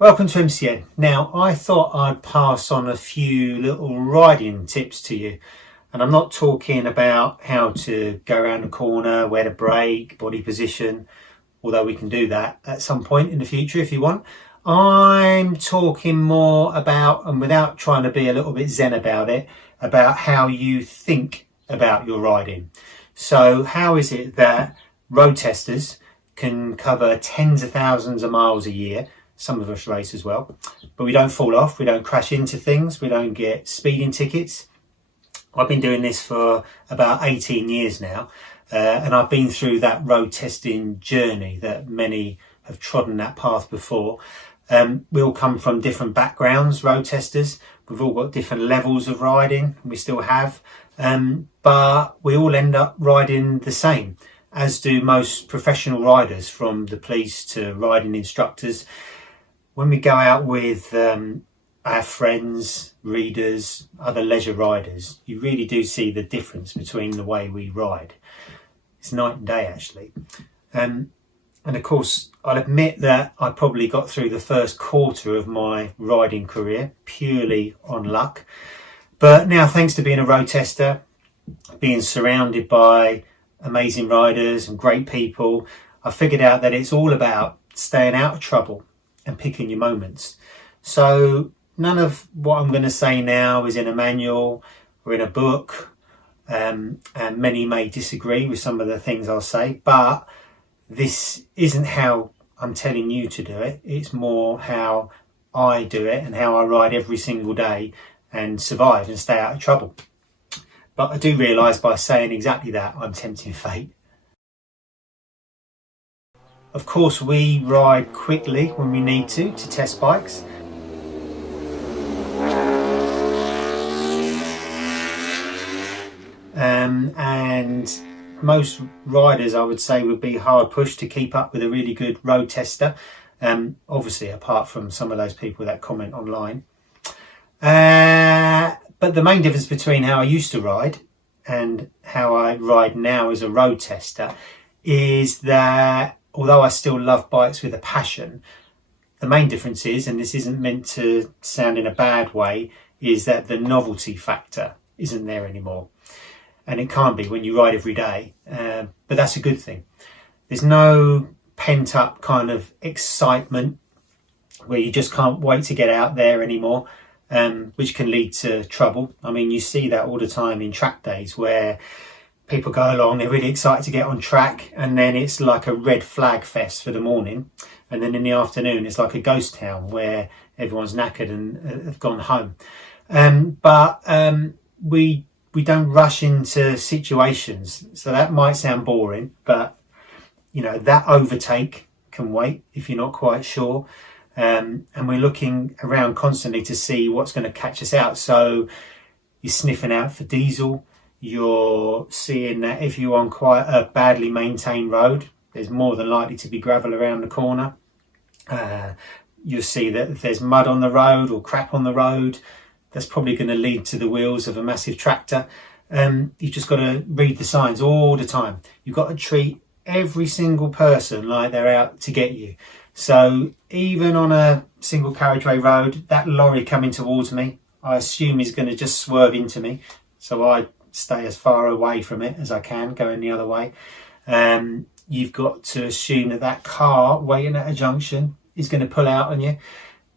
Welcome to MCN. Now, I thought I'd pass on a few little riding tips to you. And I'm not talking about how to go around the corner, where to brake, body position, although we can do that at some point in the future if you want. I'm talking more about, and without trying to be a little bit zen about it, about how you think about your riding. So how is it that road testers can cover tens of thousands of miles a year? Some of us race as well, but we don't fall off, we don't crash into things, we don't get speeding tickets. I've been doing this for about 18 years now, and I've been through that road testing journey that many have trodden that path before. We all come from different backgrounds, road testers. We've all got different levels of riding, we still have, but we all end up riding the same, as do most professional riders, from the police to riding instructors. When we go out with our friends, readers, other leisure riders, you really do see the difference between the way we ride. It's night and day, actually. And of course, I'll admit that I probably got through the first quarter of my riding career purely on luck. But now, thanks to being a road tester, being surrounded by amazing riders and great people, I figured out that it's all about staying out of trouble and picking your moments. So none of what I'm going to say now is in a manual or in a book, and many may disagree with some of the things I'll say, but this isn't how I'm telling you to do it. It's more how I do it and how I ride every single day and survive and stay out of trouble. But I do realise by saying exactly that, I'm tempting fate. Of course, we ride quickly when we need to test bikes. And most riders, I would say, would be hard pushed to keep up with a really good road tester. Obviously, apart from some of those people that comment online. But the main difference between how I used to ride and how I ride now as a road tester is that although I still love bikes with a passion, the main difference is, and this isn't meant to sound in a bad way, is that the novelty factor isn't there anymore. And it can't be when you ride every day, but that's a good thing. There's no pent up kind of excitement where you just can't wait to get out there anymore, which can lead to trouble. I mean, you see that all the time in track days where people go along, they're really excited to get on track, and then it's like a red flag fest for the morning, and then in the afternoon it's like a ghost town where everyone's knackered and have gone home. But we don't rush into situations, so that might sound boring, but you know, that overtake can wait if you're not quite sure, and we're looking around constantly to see what's going to catch us out. So you're sniffing out for diesel. You're seeing that if you're on quite a badly maintained road, there's more than likely to be gravel around the corner. You'll see that if there's mud on the road or crap on the road, that's probably going to lead to the wheels of a massive tractor. You've just got to read the signs all the time. You've got to treat every single person like they're out to get you. So even on a single carriageway road, that lorry coming towards me, I assume is going to just swerve into me. So I stay as far away from it as I can, going the other way. You've got to assume that that car waiting at a junction is going to pull out on you.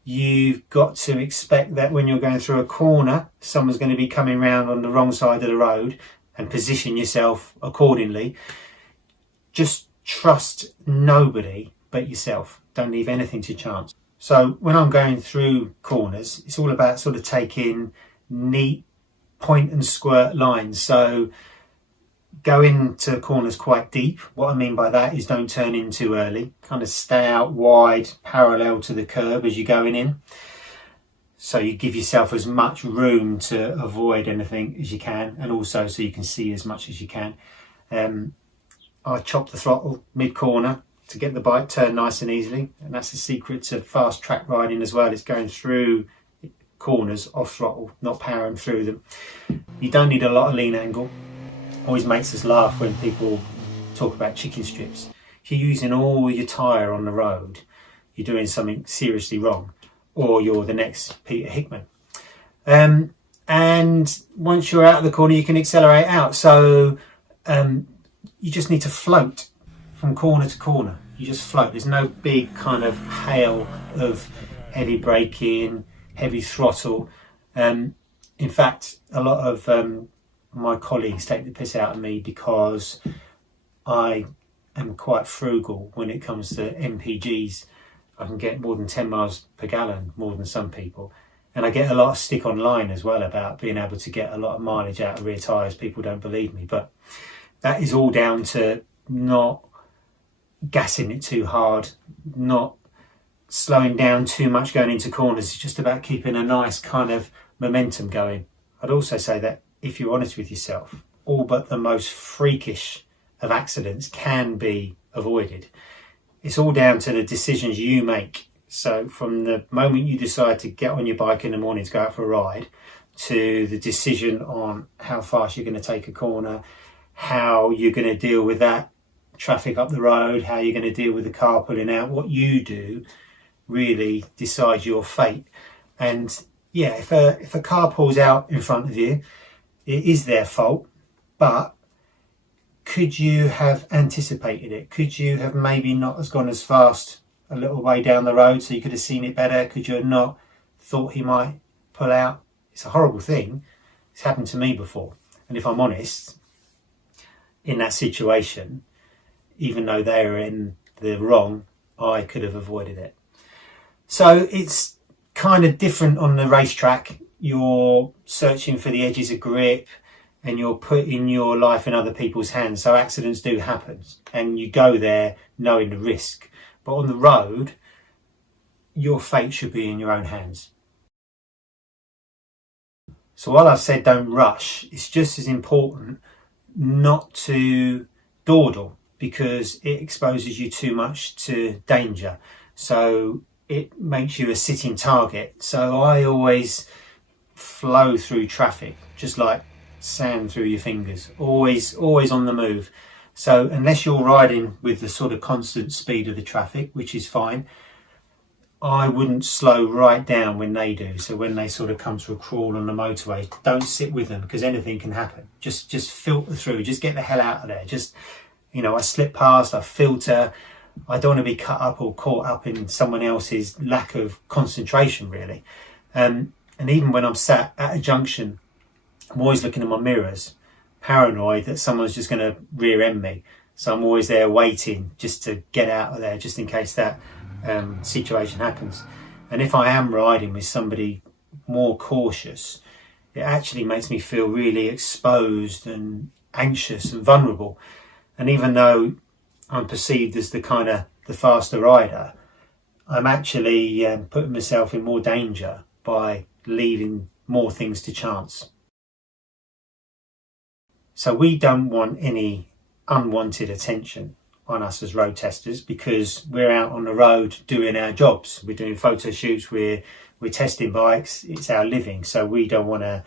You've got to expect that when you're going through a corner, someone's going to be coming round on the wrong side of the road, and position yourself accordingly. Just trust nobody but yourself. Don't leave anything to chance. So when I'm going through corners, it's all about sort of taking neat point and squirt lines. So go into corners quite deep. What I mean by that is don't turn in too early. Kind of stay out wide, parallel to the curb as you're going in. So you give yourself as much room to avoid anything as you can, and also so you can see as much as you can. I chop the throttle mid-corner to get the bike turned nice and easily, and that's the secret to fast track riding as well. It's going through corners off throttle, not powering through them. You don't need a lot of lean angle. Always makes us laugh when people talk about chicken strips. If you're using all your tyre on the road, you're doing something seriously wrong, or you're the next Peter Hickman. And once you're out of the corner, you can accelerate out. So you just need to float from corner to corner. You just float. There's no big kind of hail of heavy braking, heavy throttle. In fact, a lot of my colleagues take the piss out of me because I am quite frugal when it comes to MPGs. I can get more than 10 miles per gallon, more than some people. And I get a lot of stick online as well about being able to get a lot of mileage out of rear tyres. People don't believe me, but that is all down to not gassing it too hard, not slowing down too much going into corners. It's just about keeping a nice kind of momentum going. I'd also say that if you're honest with yourself, all but the most freakish of accidents can be avoided. It's all down to the decisions you make. So from the moment you decide to get on your bike in the morning to go out for a ride, to the decision on how fast you're going to take a corner, how you're going to deal with that traffic up the road, how you're going to deal with the car pulling out, what you do really decides your fate. And yeah, if a car pulls out in front of you, it is their fault, but could you have anticipated it? Could you have maybe not has gone as fast a little way down the road so you could have seen it better? Could you have not thought he might pull out? It's a horrible thing. It's happened to me before. And if I'm honest, in that situation, even though they were in the wrong, I could have avoided it. So it's kind of different on the racetrack. You're searching for the edges of grip and you're putting your life in other people's hands. So accidents do happen and you go there knowing the risk. But on the road, your fate should be in your own hands. So while I've said don't rush, it's just as important not to dawdle because it exposes you too much to danger. So it makes you a sitting target. So I always flow through traffic, just like sand through your fingers, always on the move. So unless you're riding with the sort of constant speed of the traffic, which is fine, I wouldn't slow right down when they do. So when they sort of come to a crawl on the motorway, don't sit with them because anything can happen. Just filter through, just get the hell out of there. Just, I slip past, I filter. I don't want to be cut up or caught up in someone else's lack of concentration, really. And even when I'm sat at a junction, I'm always looking at my mirrors, paranoid that someone's just going to rear end me. So I'm always there waiting just to get out of there, just in case that situation happens. And if I am riding with somebody more cautious, it actually makes me feel really exposed and anxious and vulnerable. And even though I'm perceived as the faster rider, I'm actually putting myself in more danger by leaving more things to chance. So we don't want any unwanted attention on us as road testers because we're out on the road doing our jobs. We're doing photo shoots, we're testing bikes, it's our living. So we don't want to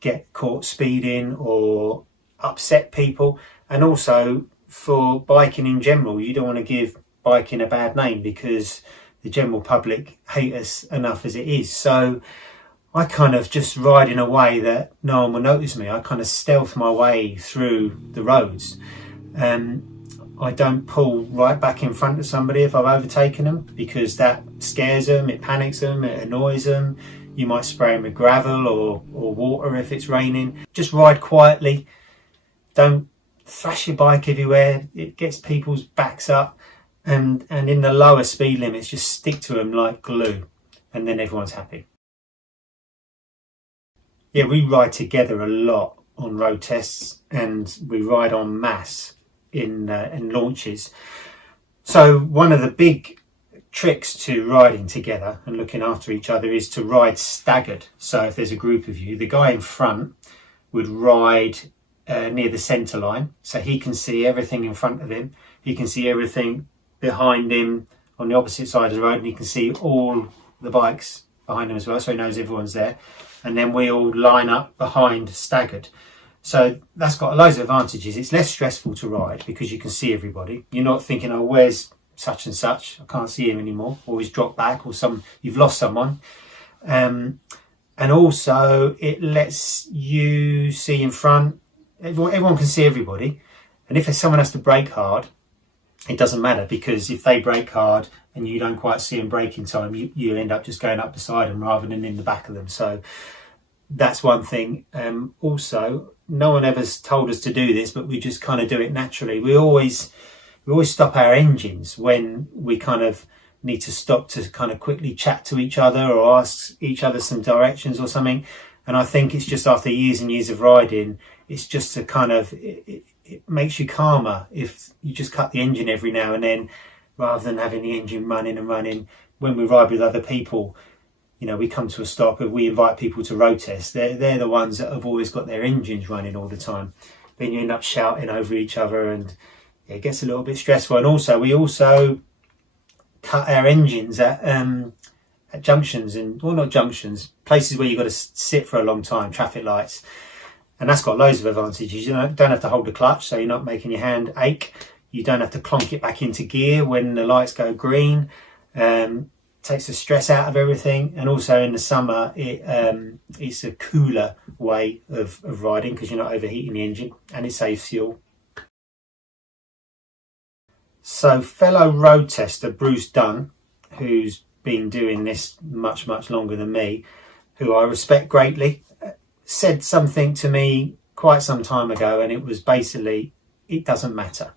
get caught speeding or upset people. And also for biking in general, you don't want to give biking a bad name because the general public hate us enough as it is. So I kind of just ride in a way that no one will notice me. I kind of stealth my way through the roads. I don't pull right back in front of somebody if I've overtaken them because that scares them, it panics them, it annoys them. You might spray them with gravel or water if it's raining. Just ride quietly. Don't thrash your bike everywhere. It gets people's backs up. And in the lower speed limits, just stick to them like glue. And then everyone's happy. Yeah, we ride together a lot on road tests and we ride en masse in launches. So one of the big tricks to riding together and looking after each other is to ride staggered. So if there's a group of you, the guy in front would ride near the centre line so he can see everything in front of him. He can see everything behind him on the opposite side of the road and he can see all the bikes behind him as well, so he knows everyone's there. And then we all line up behind staggered. So that's got loads of advantages. It's less stressful to ride because you can see everybody. You're not thinking, oh, where's such and such, I can't see him anymore, or he's dropped back, or you've lost someone. And also it lets you see in front. Everyone can see everybody, and if someone has to brake hard, it doesn't matter, because if they brake hard and you don't quite see them brake in time, you end up just going up beside them rather than in the back of them. So that's one thing. Also, no one ever's told us to do this, but we just kind of do it naturally. We always stop our engines when we kind of need to stop to kind of quickly chat to each other or ask each other some directions or something. And I think it's just after years and years of riding, it's just a kind of, it makes you calmer if you just cut the engine every now and then, rather than having the engine running and running. When we ride with other people, you know, we come to a stop and we invite people to road test. They're the ones that have always got their engines running all the time. Then you end up shouting over each other, and it gets a little bit stressful. And also, we also cut our engines at junctions, not junctions, places where you've got to sit for a long time, traffic lights. And that's got loads of advantages. You don't have to hold the clutch, so you're not making your hand ache. You don't have to clonk it back into gear when the lights go green. Takes the stress out of everything. And also in the summer, it's a cooler way of riding, because you're not overheating the engine, and it saves fuel. So fellow road tester Bruce Dunn, who's been doing this much longer than me, who I respect greatly, said something to me quite some time ago, and it was basically, it doesn't matter.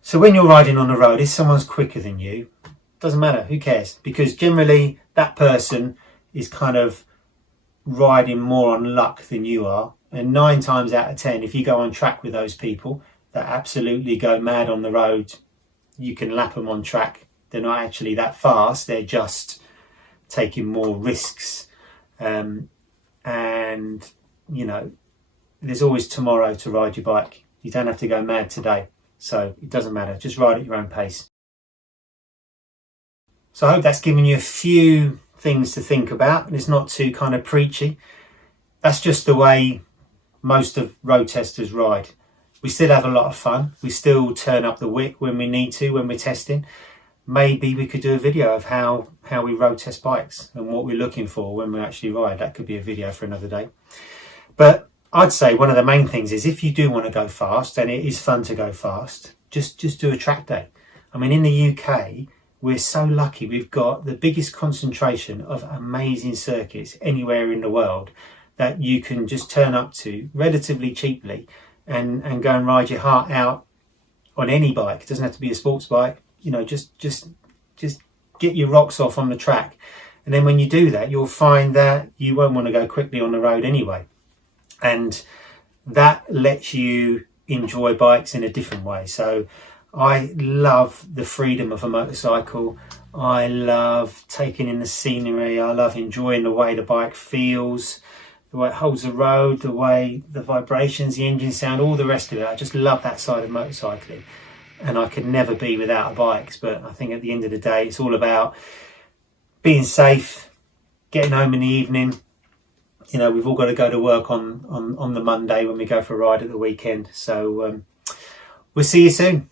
So when you're riding on the road, if someone's quicker than you, doesn't matter, who cares? Because generally that person is kind of riding more on luck than you are. And 9 times out of 10, if you go on track with those people that absolutely go mad on the road, you can lap them on track. They're not actually that fast, they're just taking more risks. And, you know, there's always tomorrow to ride your bike. You don't have to go mad today. So it doesn't matter, just ride at your own pace. So I hope that's given you a few things to think about, and it's not too kind of preachy. That's just the way most of road testers ride. We still have a lot of fun. We still turn up the wick when we need to, when we're testing. Maybe we could do a video of how we road test bikes and what we're looking for when we actually ride. That could be a video for another day. But I'd say one of the main things is, if you do want to go fast, and it is fun to go fast, just do a track day. I mean, in the UK, we're so lucky. We've got the biggest concentration of amazing circuits anywhere in the world that you can just turn up to relatively cheaply and go and ride your heart out on any bike. It doesn't have to be a sports bike. You know, just get your rocks off on the track. And then when you do that, you'll find that you won't want to go quickly on the road anyway. And that lets you enjoy bikes in a different way. So I love the freedom of a motorcycle. I love taking in the scenery. I love enjoying the way the bike feels, the way it holds the road, the way the vibrations, the engine sound, all the rest of it. I just love that side of motorcycling. And I could never be without bikes. But I think at the end of the day, it's all about being safe, getting home in the evening. You know, we've all got to go to work on the Monday when we go for a ride at the weekend. So we'll see you soon.